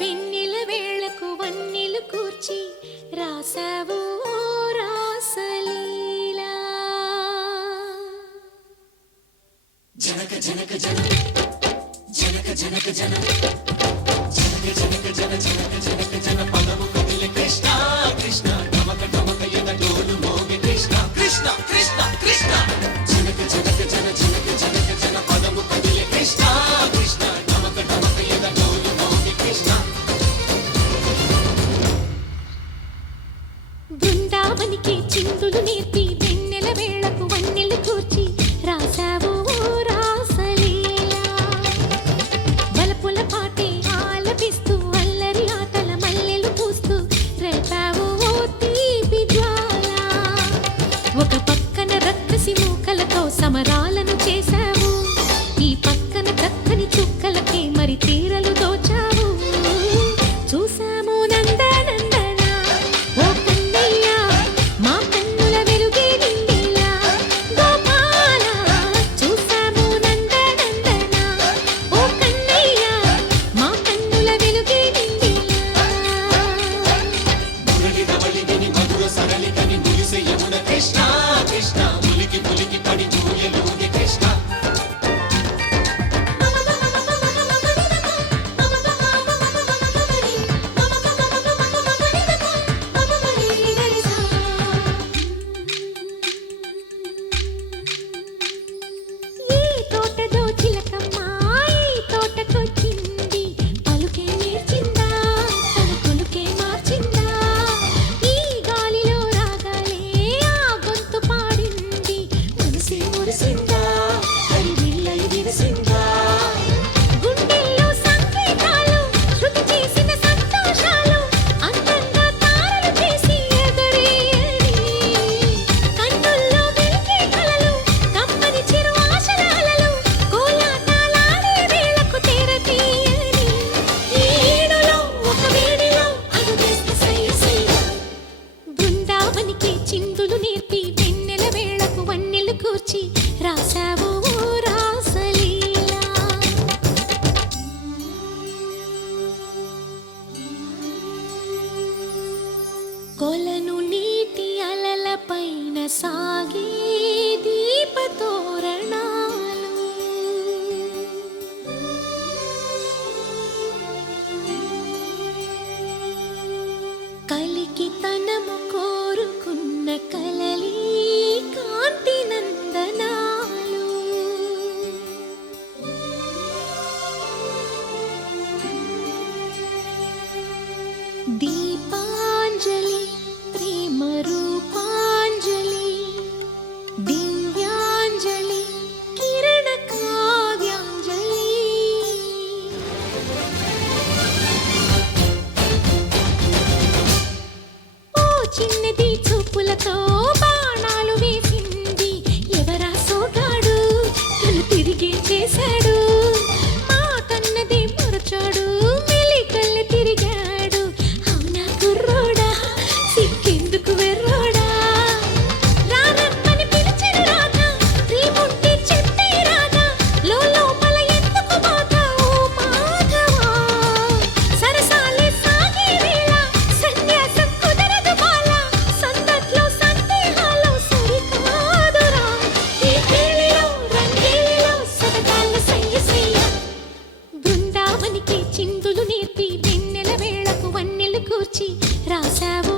వెన్నెల వేళకు వన్నెలు కూర్చి రాసావు రాసలీలా జనక జనక జన జనక జనక జన జనక జనక జన జనక జనక జన పదము కదిలే కృష్ణ కృష్ణ నమక నమక ఎద డోలు మోగే కృష్ణ కృష్ణ కృష్ణ కృష్ణ జనక జనక జన జనక జనక జన పదము కదిలే కృష్ణ కృష్ణ నమక నమక ఎద డోలు మోగే కృష్ణ బృందావనికి చిందులు నేర్పి వెన్నెల వేళకు వన్నెలు కూర్చి రాసావు రాసలీలా బలపుల పాటే ఆలపిస్తూ అల్లరి ఆటల మల్లెలు పూస్తూ రేపావు తీపి జ్వాల ఒక పక్కన రక్కసి మూకలతో సమరాలను చేశావు ఈ పక్కన చక్కని చుక్కలకి మరి తీరలు దోచావు చూసాము నందనందన ఓ కన్నయ్య మా కన్నుల వెలుగే నిండిలా గోపాల చూసాము నందనందన ఓ కన్నయ్య మా కన్నుల వెలుగే నిండిలా మురళి రవళిని మధుర సరళికని మురిసే యమున కృష్ణ కృష్ణ ములికి ములికి పడి జూయలుగే కృష్ణ చిందులు నేర్పి వెన్నెల వేళకు వన్నెలు కూర్చి రాసావు రాసలీలా కొలను నీటి అలల పైన సాగే దీపతోరణాలు కలికి తనము కోరుకున్న కలలి కాంతి నందనాలు దీపాంజలి ప్రేమ రూపాంజలి దివ్యాంజలి కిరణ కావ్యాంజలి చిన్నది చూపులతో బాణాలు వేసింది ఎవరా సోగాడు తను తిరిగి చేశాడు మాటన్నది మరచాడు మెలికల్లి తిరిగాడు అవునా కుర్రోడా సిక్కెందుకు వెర్రోడా రారమ్మని పిలిచెను రాధా శ్రీముంటి చెప్పే రాధా లోపల ఎందుకు బాధ ఓ మాధవా సరసాలే సాగే వేళ సన్యాసం కుదరదు బాల సందట్లో సందేహాలు సరికాదురా ఈ కేళిలో రంగేలిలో సదగాల సయ్య సయ్య బృందావనికి చిందులు నేర్పి వెన్నెల వేళకు వన్నెలు కూర్చి రాసావు